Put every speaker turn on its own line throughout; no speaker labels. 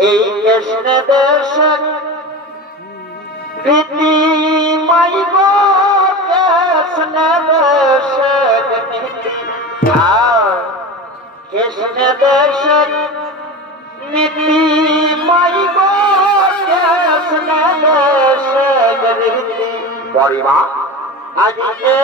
এই কৃষ্ণ দেশ প্রীতি মাই কৃষ্ণ দেশ কৃষ্ণ দেশ নীতি মাই কৃষ্ণ পরিমা আজকে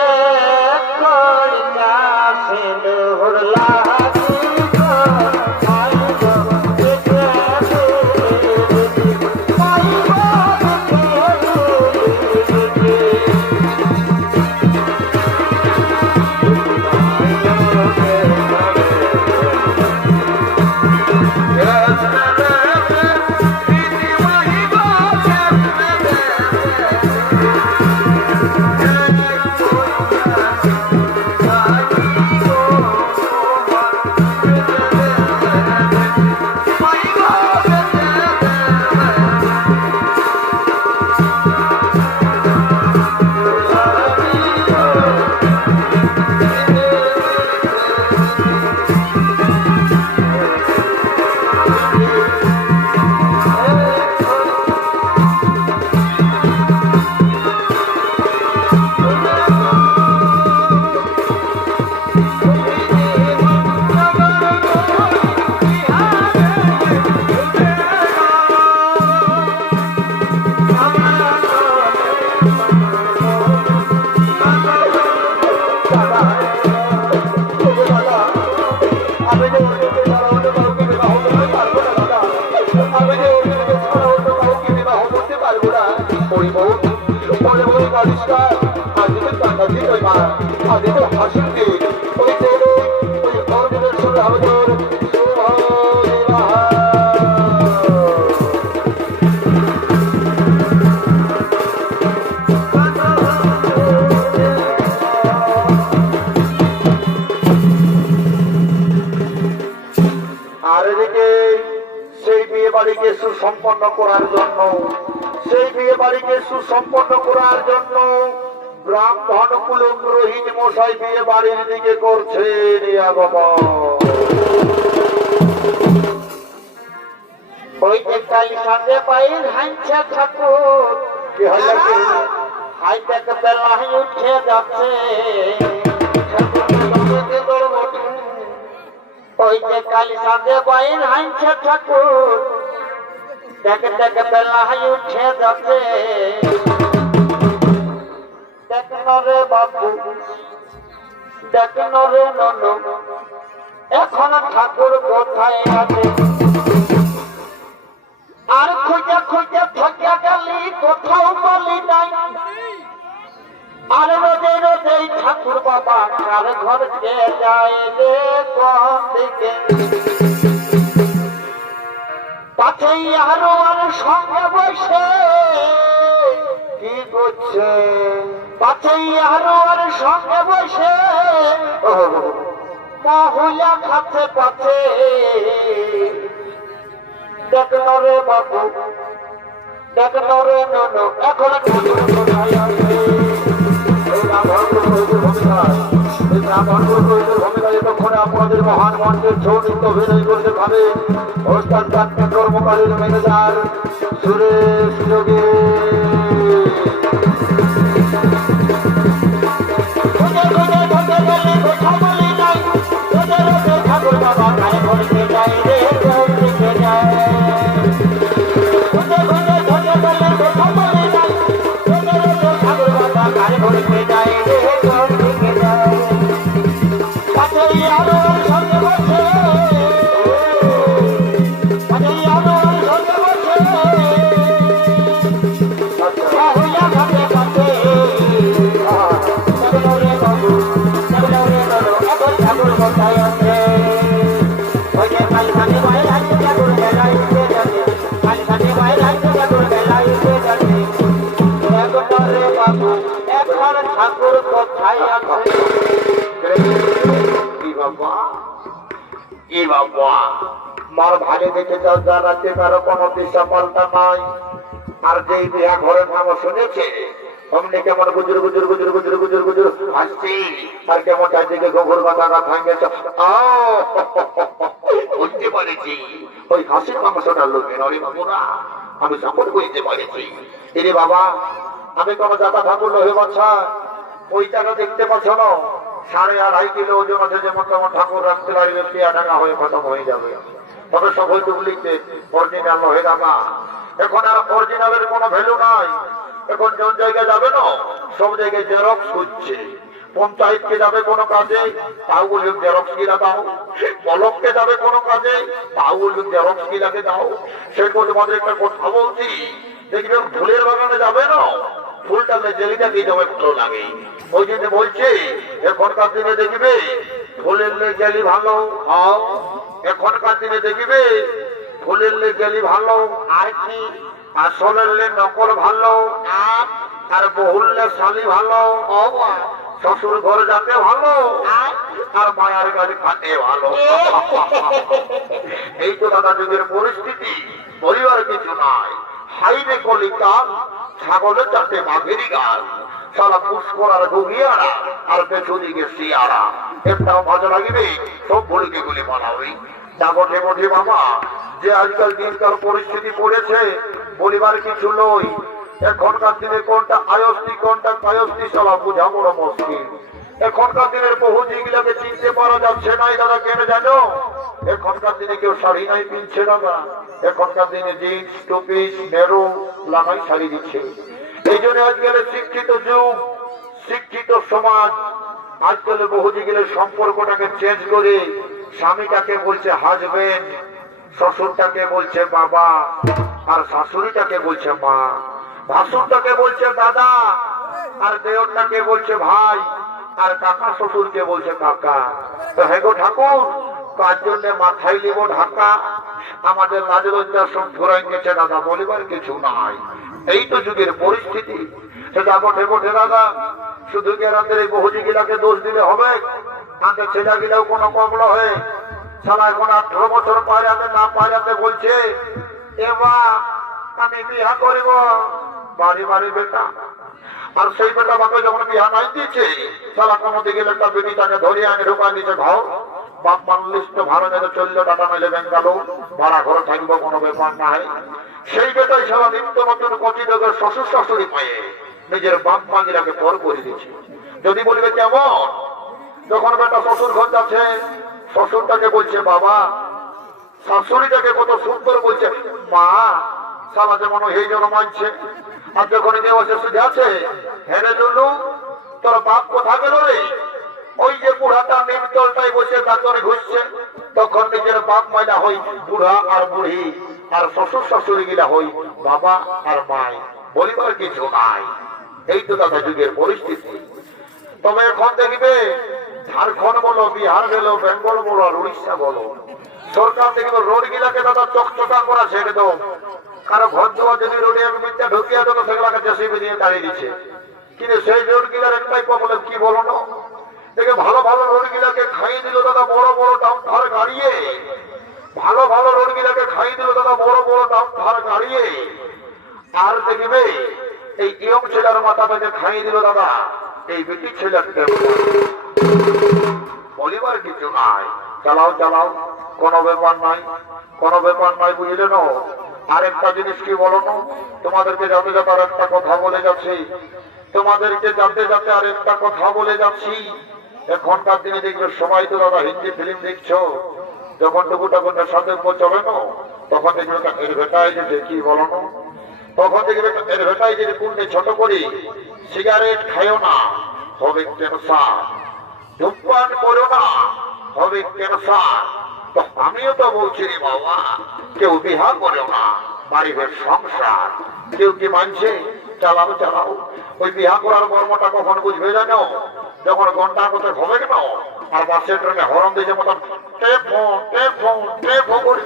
বাড়িকে সুসম্পন্ন করার জন্য সেই বিয়ে বাড়িকে সুসম্পন্ন করার জন্য ব্রাহ্মণ কুল পুরোহিত মশাই বিয়ে বাড়ির দিকে করছে
কাল সঙ্গে পাইল হাইছে ঠাকুর।
কি হয় নাকি?
হাই দেখ উঠে যাচ্ছে। ওই যে কাল সঙ্গে পাইল হাইছে ঠাকুর। দেখ দেখ বেলাহি উঠে যাচ্ছে। দেখ রে বাবু দেখ রে ননু, এখন ঠাকুর কোথায় আছে? আর খুঁজে খুঁজে থকে গেলি, কোথাও বলি নাই। আর রোজে রোজে ঠাকুর বাবা কার ঘর কে যায় রে কোন দিকে? পাছেই আরও আর সঙ্গে বসে,
কি করছে?
পাছেই আরও আর সঙ্গে বসে। মহুলা খাচ্ছে পাছে দেখল রে বাবু দেখল রে ননু, এখন
আপনাদের মহান মঞ্চের ছৌ নৃত্য অভিনয় করতে ভাবে। অনুষ্ঠান কর্মকারীর ম্যানেজার সুরেশ যোগী। মার ভাগে দেখে যাও কারও কোনো দিশা পাল্টা নাই। আর বিয়া নাম শুনেছে? ওই আমি সকল বুঝতে এরে বাবা, আমি কোনো জাতা ঠাকুর লোহে বাচ্চা ওই টাকা দেখতে পাচ্ছ না সাড়ে আড়াই কিলো ওজন আছে যেমন তেমন ঠাকুর রাখতে লাগবে পেয়া টাকা হয়ে খতম হয়ে যাবে। তবে সব হয়তো লিখতে অরিজিনাল হয়ে টাকা এখন আর অরিজিনালের কোনো ভ্যালু নাই। এখন কোন জায়গায় যাবে না, সব জায়গায় জেরক্স হচ্ছে পঞ্চায়েতকে যাবে কোনো কাজে, তাও বলবে জেরক্স কিনা দাও। বলককে যাবে কোনো কাজে, তাও বলবে জেরক্স কিনাকে দাও। সে তোমাদের একটা কথা বলছি দেখবে ফুলের বাগানে যাবে না। ফুলটা ভালো লাগে ওই জন্য বলছে এখনকার দিনে দেখবে ফুলের ভালো এখনকার দিনে দেখবে ফুলের গেলি ভালো আর কি। আসলের নকল ভালো আর আর বহুল্লে শালি ভালো শ্বশুর ঘরে যাতে ভালো আর মায়ার গাড়ি খাতে ভালো। এই তো দাদা যুগের পরিস্থিতি পরিবার কিছু নাই। হাইরে কলিকাল ছাগলের চারটে বাঘেরই গাল। সারা পুষ্কর আর গহিয়ারা আর পেছদিকে শিয়ারা। একটাও মজা লাগিবে, সব ভুলকে গুলি বানাবে না বটে বাবা, যে আজকাল দিনকাল পরিস্থিতি পড়েছে, বলিবার কিছু নই এখনকার দিনে কোনটা আয়স্তি, কোনটা কায়স্তি সলা বোঝা বড় মুশকিল। এখনকার দিনের বহু যেগুলোকে চিনতে পারা যাচ্ছে নাই দাদা, কেন জানো? এখনকার দিনে কেউ শাড়ি নাই, পিনছে দাদা। এখনকার দিনে জিন্স টুপি নেরো লাগাই শাড়ি দিচ্ছে। এই জন্য আজকাল শিক্ষিত যুগ, শিক্ষিত সমাজ, আজকাল বহু যেগুলো সম্পর্কটাকে চেঞ্জ করে স্বামীটাকে বলছে হাজবেন্ড শ্বশুরটাকে বলছে বাবা, আর শাশুড়িটাকে বলছে মা, ভাসুরটাকে বলছে দাদা, আর দেওরটাকে বলছে ভাই। আর কাকা শ্বশুরকে বলছে, কাকা, তো হে গো ঠাকুর, তার জন্য মাথায় নিব ঢাকা। আমাদের লাজ সব ঘুরাই গেছে, দাদা, বলিবার কিছু নাই। এই তো যুগের পরিস্থিতি। সেটা বটে বটে, দাদা। শুধু এই দোষ দিলে হবে। কোনো কমলা হয়ে সালা এখন আঠারো বছর পায়রাতে না পায়রাতে বলছে এবার আমি বিয়া করিব। বাড়ি বাড়ি, বেটা আর সেই বেটা বাপে যখন বিয়া নাই দিয়েছে সালা কোনো দিকে একটা বেটি তাকে ধরিয়ে আনে ঢোকা নিচে ঘর। বাপ মানুষ তো ভালো মেলে চলল টাটা মেলে বেঙ্গালো ভাড়া ঘরে থাকব কোনো ব্যাপার নাই। সেই বেটাই সারা নিত্য নতুন কচি লোকের শ্বশুর শাশুড়ি পায়ে নিজের বাপ মাগিরাকে পর করে দিয়েছে। যদি বলবে কেমন? যখন বেটা শ্বশুর ঘর যাচ্ছে, শ্বশুরটাকে বলছে, বাবা, শাশুড়িটাকে কত সুন্দর বলছে, মা সারা যেমন এই জন্য মানছে। তখন নিজের বাপ ময়লা হই, বুড়া আর বুড়ি, আর শ্বশুর শাশুড়ি গিলা হই, বাবা আর মাই, বলিবার কিছু নাই। এই তো দাদা যুগের পরিস্থিতি। তবে এখন দেখবে, ঝাড়খণ্ড বলো, বিহার গেলো বেঙ্গল বলো, আর উড়িষ্যা বলো। সরকার দেখবে রোড গিলাকে দাদা চকচকা করা ছেড়ে দাও। কারও ঘর দুয়ার যদি রোডে আমি মিথ্যা ঢুকিয়ে দেবো সেগুলোকে জেসিবি দিয়ে দাঁড়িয়ে দিচ্ছে কিন্তু সেই রোড গিলার একটাই প্রবলেম কি বলো না দেখে ভালো ভালো রোড গিলাকে খাইয়ে দিল দাদা বড় বড় টাউন ধার গাড়িয়ে। ভালো ভালো রোড গিলাকে খাইয়ে দিল দাদা বড় বড় টাউন ধার গাড়িয়ে। আর দেখবে, এই ইয়ং ছেলের মাথা পেতে খাইয়ে দিল দাদা, এই বেটি ছেলেকে বলিবার কিছু নাই। চালাও চালাও, কোনো ব্যাপার নাই, কোনো ব্যাপার নাই, বুঝলে না আরেকটা জিনিস কি বলো না? তোমাদেরকে যাতে যাতে আর একটা কথা বলে যাচ্ছি। তোমাদেরকে যাতে যাতে আর একটা কথা বলে যাচ্ছি। এখনকার দিনে দেখবে সবাই তো দাদা হিন্দি ফিল্ম দেখছ। যখন টুকুটা কোনো সাথে চলে না? তখন দেখবে এর ভেটায় দেখি বলো না? তখন দেখবে এর ভেটায় কুন্ডে ছোট করি সিগারেট খাইও না, হবে ক্যান্সার ধূমপান করো না, হবে ক্যান্সার আমিও তো বলছি রে বাবা, কেউ বিহা করো না বাড়ির সংসার। কেউ কি মানছে? চালাও চালাও। ওই বিহা করার কর্মটা কখন বুঝবে জানো? যখন ঘণ্টা কোথায় হবে কেন আর বাসের ট্রেনে হরন দিয়ে মতন ঘর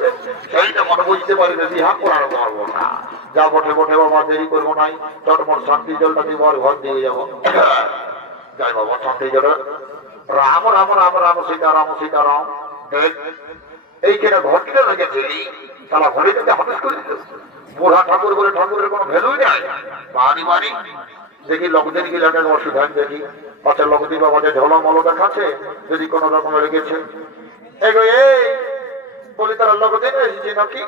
রাম রাম রাম রাম, সীতারাম সীতারাম। এইখানে ঘটটা লেগেছিলি তারা থেকে হঠাৎ করে। বুড়া ঠাকুর বলে ঠাকুরের কোনো ভ্যালুই নাই। বাড়ি বাড়ি। দেখি লোকদের গিয়ে একটা অসুবিধা দেখি। পাশের লোকদের বাবা যে ঝলমল দেখাচ্ছে যদি কোনো রকম লেগেছে এগো এই তারা এসেছি না কি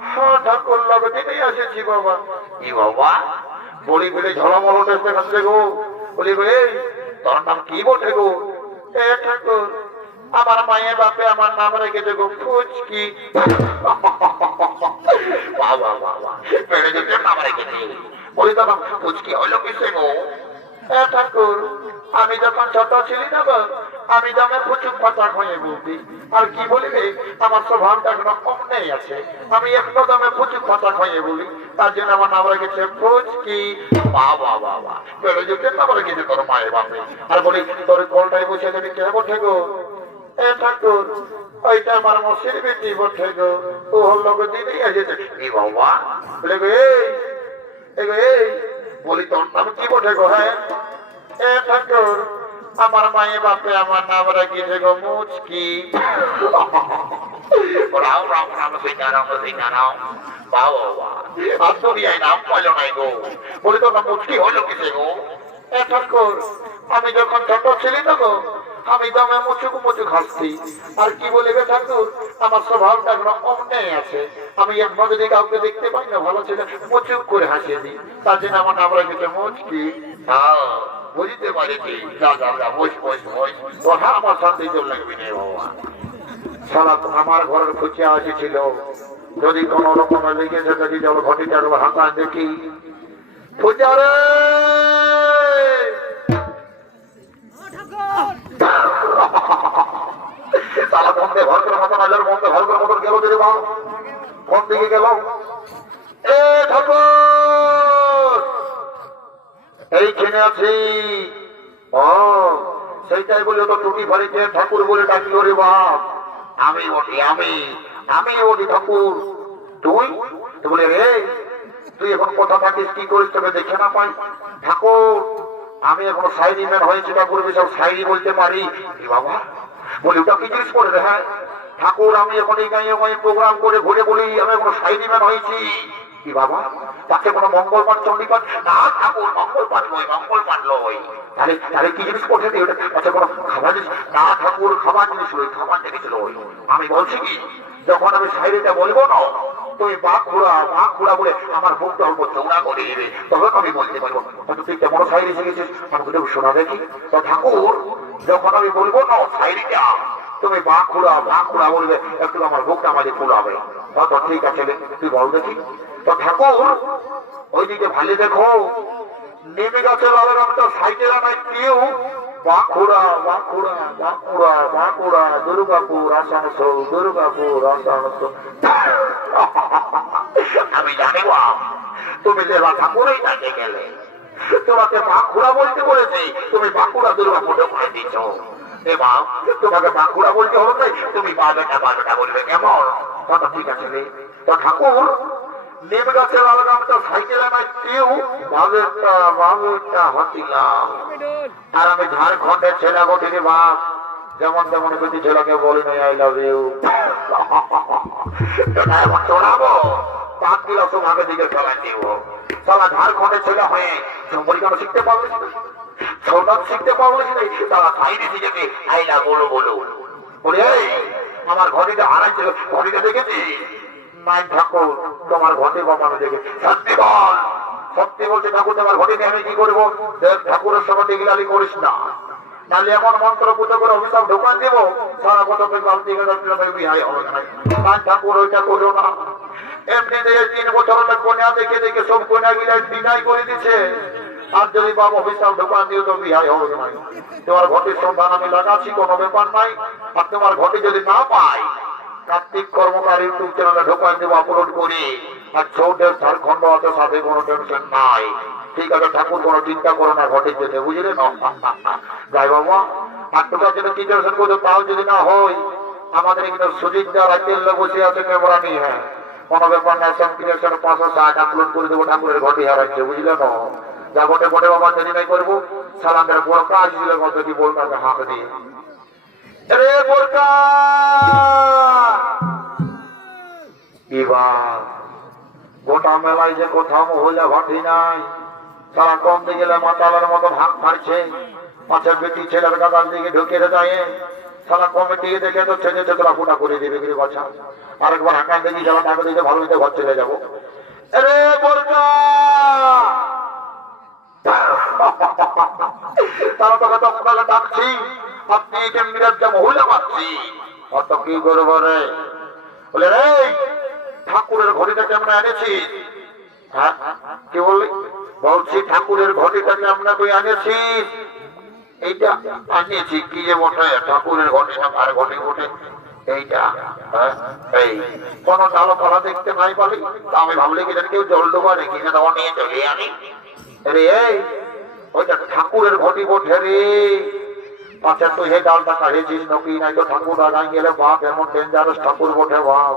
হ্যাঁ ঠাকুর এসেছি বাবা। বাবা? বলি বলে উঠে সেখান থেকে গো। বলি গো এই, তোর নাম কি বটে গো? এ ঠাকুর। আমার মায়ের বাপে আমার নাম রেখেছে গো ফুচকি। বাবা বাবা আমি যখন ছোট ছিলি না আমি দমে ফুচুক পাতা হয়ে বলতি। আর কি বলিবে, আমার স্বভাবটা এখনও কম নেই আছে। আমি এখনও দমে প্রচুর পাতা হয়ে বলি। তার জন্য আমার নাম রেখেছে ফুচকি। বাবা বাবা বেড়ে যেতে নাম রেখেছে তোর মায়ের বাপে। আর বলি, তোর কলটাই বসে তুমি কে বটে গো? এ ঠাকুর ওইটা আমার মসির বেটি বটে গো ও হলো গো দিদি এসেছে এ বাবা। বলে গো এই এই বলি তোর নাম কি বটে গো হ্যাঁ? এ ঠাকুর আমার মায়ে বাপে আমার নাম রাখিয়েছে গো মুচকি। রাম রাম রাম সীতারাম সীতারাম। বাবা আর দুনিয়ায় নাম পাইল নাই গো। বলি তোর নাম মুচকি হলো কিসে গো? এ ঠাকুর আমি যখন ছোট ছিলি গো আমি দমে মুচুক মুচুক হাসছি আর কি বলিবে ঠাকুর? আমার স্বভাবটা এখনও অমনে আছে। আমি একবার যদি কাউকে দেখতে পাই না, ভালো ছেলে, মুচুক করে হাসিয়ে দিই। তার জন্য আমার নাম রেখেছে মুচকি হ্যাঁ যা যা যা, বস বস বস। কথা আমার শান্তি জল লাগবে তো আমার ঘরের খুঁচিয়া আছে যদি কোন রকমের লেগেছে যদি জল ঘটিটা হাঁকা দেখি। পূজারে তারা সেইটাই বলে তো টুটি বাড়িতে ঠাকুর বলে ডাকি ওরে বাপ আমি ওঠি আমি আমি ওঠি ঠাকুর তুই বলে রে তুই এখন কোথা থাকিস কি করিস তোকে দেখে না পাই ঠাকুর আমি এখন সাইরি ম্যান হয়েছি ঠাকুর সব সাইরি বলতে পারি। বাবা, বলি ওটা কি জিনিস করে হ্যাঁ? ঠাকুর, আমি এখন এই গাঁয়ে গাঁয়ে প্রোগ্রাম করে ঘুরে বলি আমি এখন সাইরি ম্যান হয়েছি। কি বাবা তাকে কোনো মঙ্গল পাঠ চণ্ডীপাঠ না, ঠাকুর, মঙ্গল নয় মঙ্গল নয়। তাহলে তাহলে কি জিনিস করছে আচ্ছা কোনো খাবার জিনিস? না, ঠাকুর, খাবার জিনিস নয়, খাবার জিনিস নয়। আমি বলছি কি, যখন আমি সাইরিটা বলব না খুঁড়া বাঘ খুঁড়া বলে আমার বুকটা অল্প চৌড়া করে দিবে তবে আমি বলতে পারব তুই কেমন সাইরি শিখেছিস? আমাকে একটু শোনা দেখি। তো ঠাকুর, যখন আমি বলব না সাইরিটা, তুমি বাঘ খুঁড়া বলবে, একটু আমার বুকটা আমাদের খুঁড়াবে তো ঠিক আছে তুই বল দেখি। তো ঠাকুর ওই দিকে ভালো দেখো, নেমে গেছে লালের একটা সাইকেল আনাই কেউ। বাঁকুড়া বাঁকুড়া বাঁকুড়া বাঁকুড়া দুর্গাপুর, আসানসোল দুর্গাপুর, আসানসোল। আমি জানি তুমি দেবা ঠাকুরই তাকে গেলে। তোমাকে বাঁকুড়া বলতে বলেছি, তুমি বাঁকুড়া দুর্গাপুর ঢুকে দিচ্ছ এ তোমাকে বাঁকুড়া বলতে হবে তুমি বা বেটা বলবে কেমন? কথা ঠিক আছে রে তো ঠাকুর, নেম গাছের আলগামটা সাইকেল আনায় কেউ বাবুটা বাবুটা হাতিলাম। আর আমি ঝাড়খণ্ডের ছেলে বাপ যেমন ছেলেকে বলি নাই আই লাভ ইউ চড়াবো পাঁচ কিলো তোমাকে দিকে ফেলাই দিব সালা ঝাড়খণ্ডের ছেলে হয়ে ঝুমরি শিখতে পারবে সৌদাত শিখতে পারবে তারা সাইডে শিখেছে আই লাভ বলো। বলো বলি আমার ঘটিতে হারাইছিল ঘটিতে দেখেছি? নাই ঠাকুর তোমার বাবা আমি দেখে সত্যি বল। সত্যি বলছে ঠাকুর, তোমার ঘটে নিয়ে আমি কি করব? ঠাকুরের সঙ্গে ডিগলালি করিস না। নাহলে এমন মন্ত্র পুজো করে অভিশাপ ঢোকান দেব। সারা কথা থেকে কালতি বিহাই হবে না ঠাকুর, ওইটা করো না। এমনি তিন বছর কন্যা দেখে দেখে সব কন্যা গিলা বিদায় করে দিচ্ছে আর যদি বাবা অভিশাপ ঢোকান দিও, তো বিহাই হবে না তোমার ঘটের সন্ধান আমি লাগাচ্ছি, কোনো ব্যাপার নাই। আর তোমার ঘটে যদি না পাই, কার্তিক কর্মকার ইউটিউব চ্যানেলে ঢোকান দেবো আপলোড করি। আর ছোটের ঝাড়খণ্ড আছে, সাথে কোনো টেনশন নাই। ঠিক আছে, ঠাকুর কোনো চিন্তা করো না, ঘটে যেতে, বুঝলে? না। যাই বাবা, আর তোমার জন্য কি টেনশন করছ তাও যদি না হয়? আমাদের এখানে সুজিত যা রাজ্যের লোক বসে আছে, ক্যামেরা নিয়ে। হ্যাঁ কোনো ব্যাপার না সার্টিফিকেশন পাঁচশো ষাট আপলোড করে দেবো ঠাকুরের ঘটে হারাচ্ছে বুঝলে না? যা ঘটে ঘটে বাবা, দেরি নাই করব। সালামের কাজ দিলে কত কি বলতে হাঁক দিয়ে। রে বোরকা! বিবাহ। গোটা মেলায় যে কোথাও মহিলা ভাটি নাই। সারা কম দিকে গেলে মাতালের মতো হাঁক মারছে। পাঁচের বেটি ছেলের গাদার দিকে ঢুকে যায়। সারা কমিটি দেখে তো ছেড়ে ছেতরা ফুটা করে দেবে কিন্তু বাচ্চা আরেকবার হাঁকান দেখি যারা টাকা দিতে ভালো দিতে ঘর চলে যাব। আরে তারা ডাকছি। কি করব রে? বলে রে ঠাকুরের ঘড়িটা কেমন এনেছিস? হ্যাঁ কি বললি? বলছি, ঠাকুরের ঘটিটাকে কেমন তুই আনিয়েছিস এইটা আনিয়েছি। কি যে বটে, ঠাকুরের ঘটিটা কার ঘটি বটে দেখতে তা আমি ভাবলি, কি কেউ জল তখন নিয়ে আনি। এই, ওইটা ঠাকুরের ঘটি বটে রে। আচ্ছা হে ডালটা নাই তো ঠাকুর আগাই গেলে এমন ঠাকুর বটে বাপ।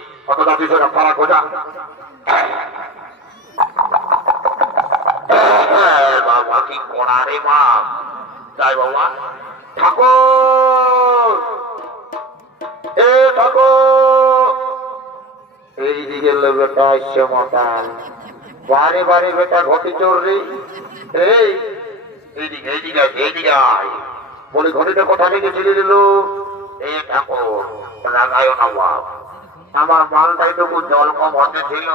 কত যাচ্ছিস ওটা ফারাক হয়ে বাবা, কি রে মা। তাই বাবা, ঠাকুর! এ ঠাকুর! এইদিকে বেটা আসছে মাতাল বারে বারে বেটা ঘটি চোর রে। এই, এইদিকে এইদিকে এইদিকে বলি, ঘটিটা কোথা থেকে ছেড়ে দিল এ ঠাকুর, রাগায় না বাপ। আমার মালটাই তবু জল কম হতে ছিল,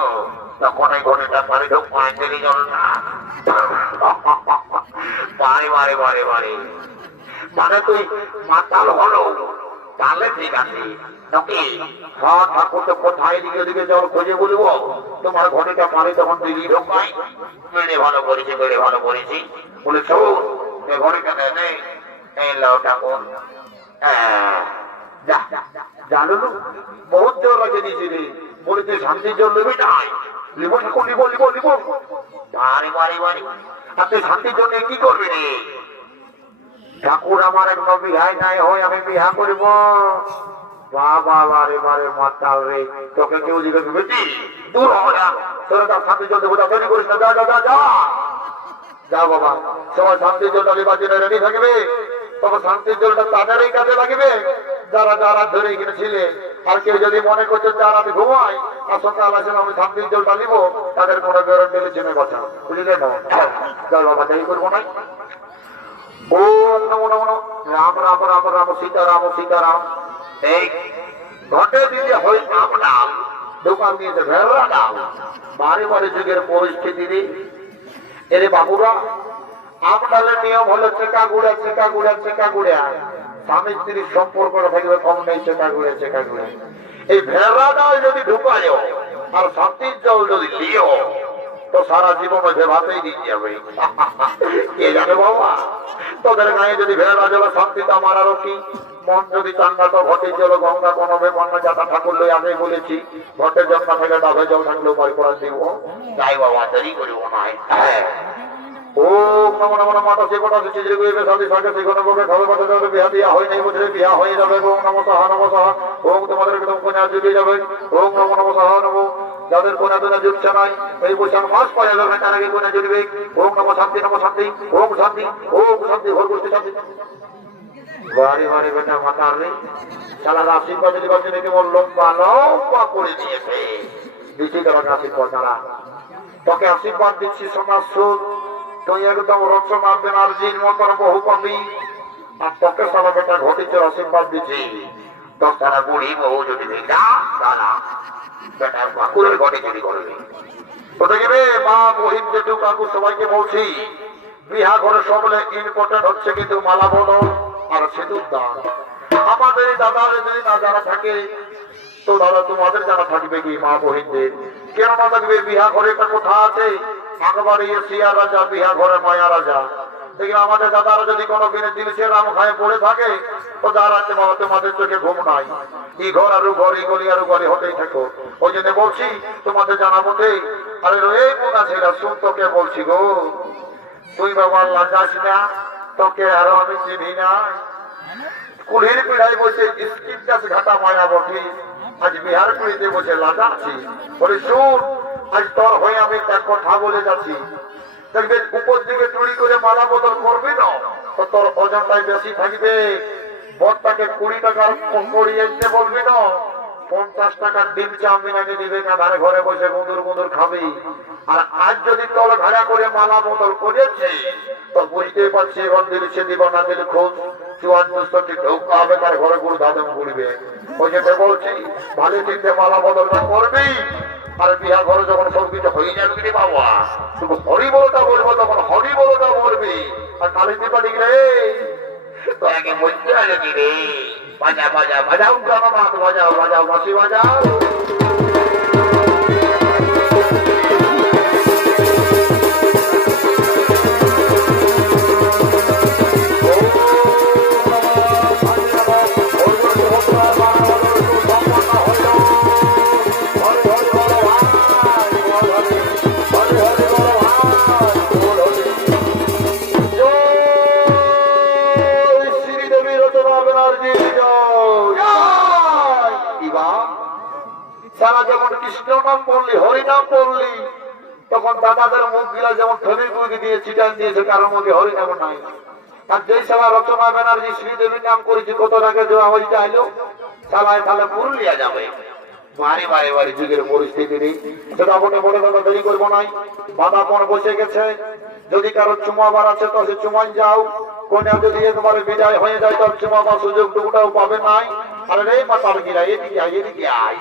তখন এই ঘটিটা পানি ঢোক পানি চলে গেল না মানে তুই মাতাল হলো। তাহলে ঠিক আছে। ঠাকুর তো কোথায় দিকে দিকে জল খুঁজে বলব? তোমার ঘটিটা পানি তখন তুই ঢোকাই বেড়ে ভালো করেছি, বেড়ে ভালো করেছি। বলে, শোন ঘটিটা দে দে। এই লাও ঠাকুর। হ্যাঁ জানো বহুত জোর লাগে দিয়েছি রে বলে তুই শান্তির জল নেবি নাই লিব ঠাকুর লিব লিব লিব। বাড়ি বাড়ি বাড়ি। আর তুই শান্তির জন্য কি করবি রে? ঠাকুর আমার এক বিহাই নাই হয়, আমি বিহা করিব। বাবা, বারে বারে, মাতাল রে, তোকে কেউ জিজ্ঞেস বেটি দূর হ না। তোরা তার শান্তি জল দেবো তৈরি করিস না। যা যা যা যা। যা বাবা সবাই শান্তির জলটা নির্বাচনে রেডি থাকবে। তবে শান্তির জলটা তাদেরই কাজে লাগবে। যারা যারা ধরে ছিলে আর কেউ যদি মনে করছে যারা আমি ঘুমাই আর সকাল আমি তাদের চেনে বাঁচা বুঝলে করব না। রাম বারে বারে যুগের পরিস্থিতি বাবুরা আপনাদের নিয়ম হলো চেকা গুড়া চেকা গুড়া চেকা গুড়া স্বামী স্ত্রীর সম্পর্কটা থাকবে, কম নেই চেকা গুড়ে চেকা গুড়ে এই ভেড়া ডাল যদি ঢুকায় আর শান্তির জল যদি লিও তো সারা জীবন ওই ভেবাতেই দিন যাবে। কে জানে বাবা? তোদের গায়ে যদি ভেড়া জল শান্তিতে আমার আরও কি? মন যদি চাঙ্গা, তো ঘটের জল গঙ্গা কোনো ব্যাপার না যাতা ঠাকুর লই আগে বলেছি ঘটের জল থাকলে ডাবে জল থাকলেও পাই করা দিব তাই বাবা, দেরি করিব না। হ্যাঁ। ওম নমো নমো নমো মাতা শিবটা সুচিদ্রি গুইবে সাদি সাকে শিখনে বকে ধবে পথে ধবে বিহা দিয়া হয় নাই যাবে। ওম নমো সাহা নমো সাহা ওম তোমাদের একদম কোনা জুড়ে যাবে। ওম নমো নমো সাহা নমো যাদের কোনা তোনা জুটছে নাই বৈশাখ মাস যাবে, তার আগে কোনা নমো শান্তি নমো শান্তি। ওম শান্তি ওম শান্তি ঘর গোষ্ঠী বাড়ি বাড়ি, বেটা মাতার রে। সারা যদি বাচ্চা দেখে বল লম্বা লম্বা করে আশীর্বাদ দাঁড়া তোকে আশীর্বাদ দিচ্ছি সমাজ সুদ। তুই একদম রচনা ব্যানার্জির মতন বহু পাবি আর তোকে সারা বেটা ঘটিছে আশীর্বাদ দিচ্ছি সারা বুড়ি বহু যদি দিই না দাঁড়া বেটা বাকুরের ঘটে চুরি করবি কোথায় গেবে মা বহিন জেঠু কাকু সবাইকে বলছি, বিহা ঘরে সকলে ইম্পর্টেন্ট হচ্ছে কিন্তু মালা বলো আর সিঁদুর দান আমাদের দাদার যদি না জানা থাকে তো দাদা, তোমাদের জানা থাকবে কি, মা বহিনদের? কেন থাকবে? বিহা ঘরে কোথা আছে। রাজা, বিহা ঘরে মায়া রাজা। আমাদের দাদারা যদি জিনিসের খায় পড়ে থাকে, তো তোমাদের চোখে ঘুম নাই। ই ঘর আরও গলি আরও গলি হতেই থাকো। ওই জন্য বলছি, তোমাদের আরে এই শুন তোকে বলছি গো। তুই বাবা আল্লাহ যাস না, তোকে আরও আমি চিনি না। কুলির পিড়ায় বসে স্কিন চাষ ঘাটা মায়াবতী আজ বিহার কুড়িতে বসে আছি। বলে, শুন, আজ তোর হয়ে আমি তার কথা বলে যাচ্ছি। দেখবে উপর দিকে চুরি করে মালা বদল করবে না? তো তোর ওজনটাই বেশি থাকবে। বরটাকে কুড়ি টাকার করিয়ে বলবি না? পঞ্চাশ টাকার ডিম চাউমিন আনি দিবে কাঁধারে ঘরে বসে গুঁদুর গুঁদুর খাবি। আর আজ যদি তল ভাড়া করে মালা বদল করেছে, তো বুঝতেই পারছি এবার দিলি, সে দিব না দিলি ধাদম করবে, আর বিয়া ঘরে যখন হয়ে যাবে রে বাবা। শুধু হরি বলটা বলব, তখন হরি আর কালী দীপাটি রে তো আগে মধ্যে আগে রে। বাজা বাজা বাজাও জনমাত বাজাও বাজাও বাসি বাজাও। নাম পড়লি হরি নাম পড়লি তখন দাদাদের মুখ গিলা যেমন ধনী মুখে দিয়ে চিটান দিয়েছে, কারোর মধ্যে হরি নাম নাই। আর যেই সালা রচনা ব্যানার্জি শ্রীদেবীর নাম করেছি, কত টাকা দেওয়া হয়ে চাইলো সালায় তাহলে পুরুলিয়া যাবে। পরিস্থিতি নেই। যদি কারও চুমাবার আছে, তো সে চুমাই যাও। কোনে যদি একবারে বিদায় হয়ে যায়, তার চুমাবার পাবে নাই। আরে মাতার গিরা, এদিকে আয় এদিকে আয়।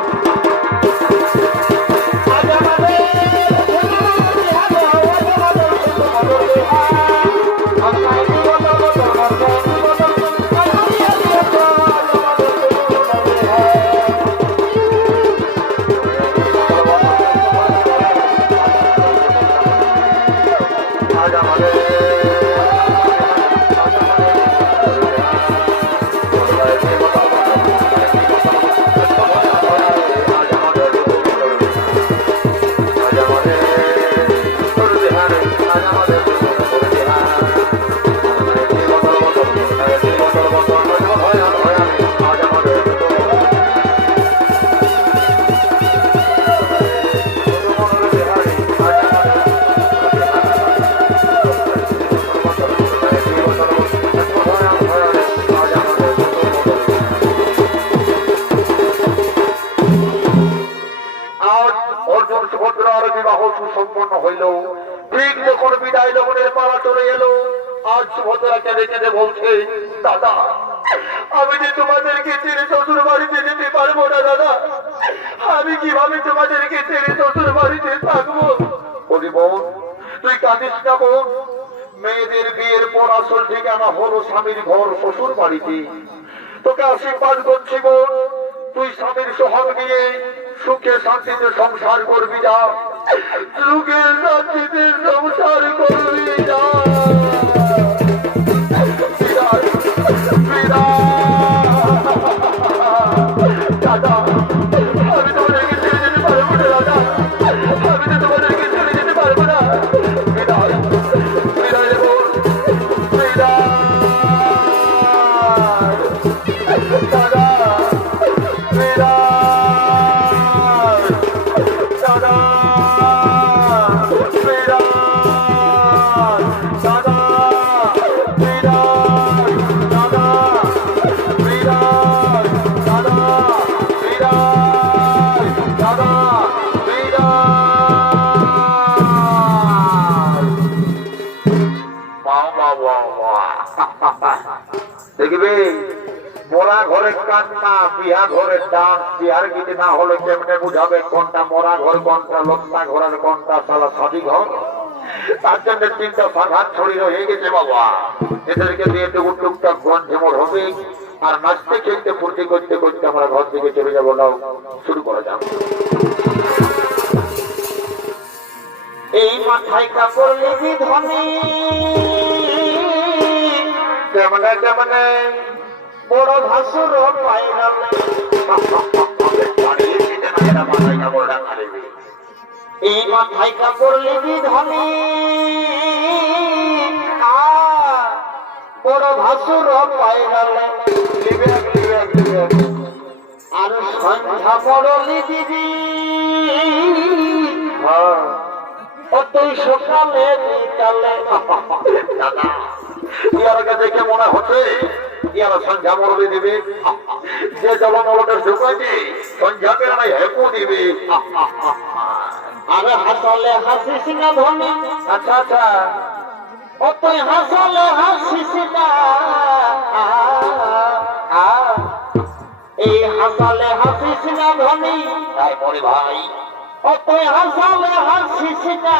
দাদা, আমি যে তোমাদেরকে ছেড়ে শ্বশুর বাড়িতে যেতে পারব না, দাদা, আমি কীভাবে তোমাদেরকে ছেড়ে শ্বশুর বাড়িতে থাকব? বলি বোন তুই কাঁদিস না বোন মেয়েদের বিয়ের পর আসল ঠিকানা হলো স্বামীর ঘর শ্বশুর বাড়িতে তোকে আশীর্বাদ করছি বোন তুই স্বামীর সোহাগ নিয়ে সুখে শান্তিতে সংসার করবি যা। সুখে শান্তিতে সংসার করবি যা। মরা ঘরের কান্না বিহা ঘরের ডান্স বিহার গীতি না হলে কেমনে বুঝাবে কোনটা মরা ঘর, কোনটা লম্বা ঘরের কোনটা সালা সাদি ঘর? তার জন্য তিনটা হয়ে গেছে বাবা। এদেরকে দিয়ে গন ঝেমর হবে। আর নাচতে খেলতে, ফুর্তি করতে করতে আমরা ঘর থেকে চলে যাব নাও। শুরু করা যাক।
এই মাথায় কাপড় লেগে ধনে।
তেমনে তেমনে
বড় ভাসুর
দেবে
এই মাথায় কাপড় লিবি ধনী। বড় ভাসুর
লিবেক লিবেক
আর সন্ধ্যা পড়লি দিদি
হ্যাঁ।
অতই সকালে বিকালে
দাদা। ইয়ারাকে দেখে মনে হচ্ছে ইয়ারা সন্ধ্যা মরবে দিবে। যে জলমলকে শুকাইছে সন্ধ্যা পেরাই হেপু দিবে।
আর হাসলে হাসিস না ধনী
আচ্ছা আচ্ছা।
অতই হাসলে হাসিস না এই হাসলে হাসিস না ধনী
তাই মনে ভাই
অতই হাসলে হাসিস না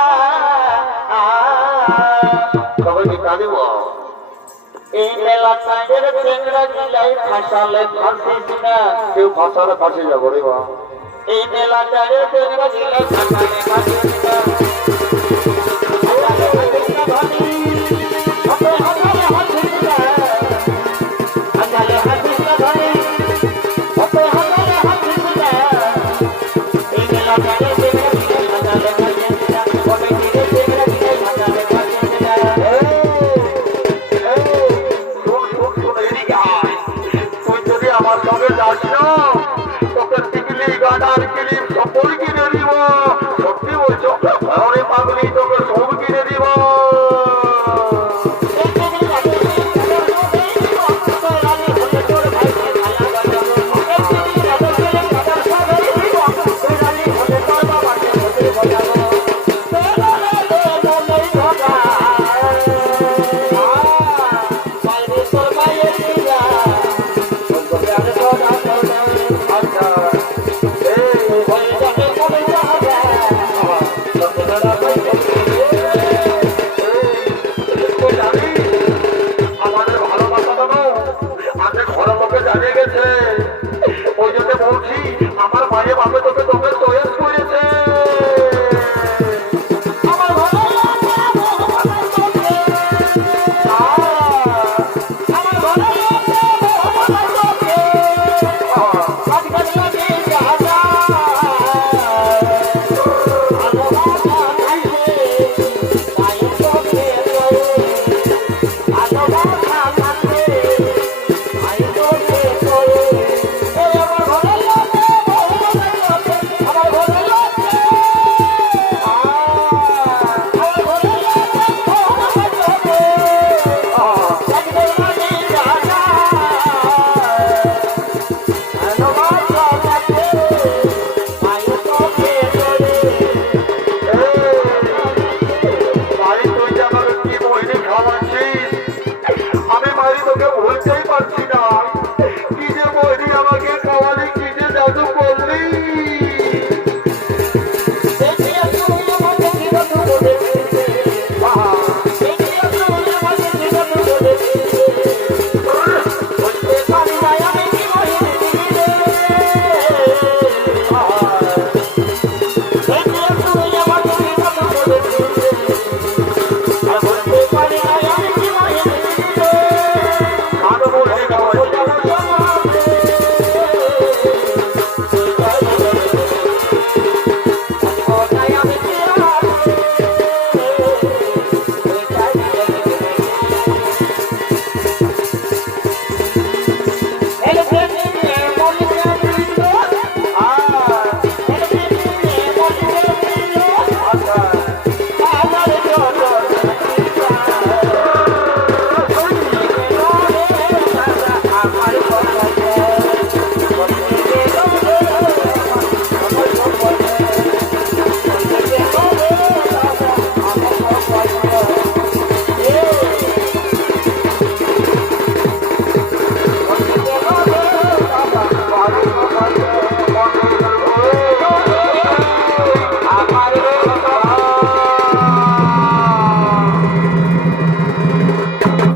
তবে কাঁদিব
এই মেলা কাজের চেংড়া গিলাই ফাঁসালে ফাঁসিস না
কেউ ফাঁসালে ফাঁসে যাব রে বা
এই মেলা কাজের চেংড়া গিলাই ফাঁসালে ফাঁসিস না এই মেলা